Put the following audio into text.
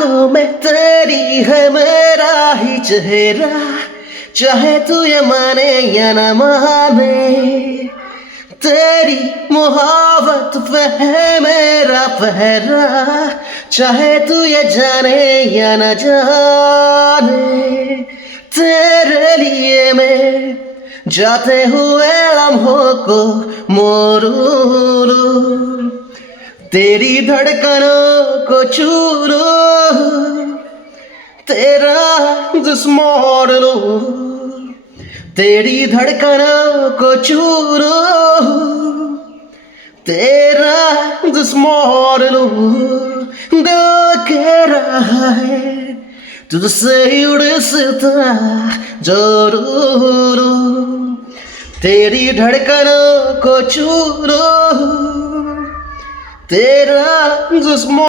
आंखों में तेरी है मेरा ही चेहरा, चाहे तू ये माने या न माने। तेरी मोहब्बत पे है मेरा पहरा, चाहे तू ये जाने या न जाने। तेरे लिए मैं जाते हुए लम्हों को मोड़ूं लूं, तेरी धड़कनों को छू लूं, तेरा जिस्म मोड़ लूं, तेरी धड़कनों को छू लूं, तेरा जिस्म मोड़ लूं। दिल कह रहा है तुझसे ही उड़ता जरूर, तेरी धड़कनों को छू लूं, तेरा जिस्म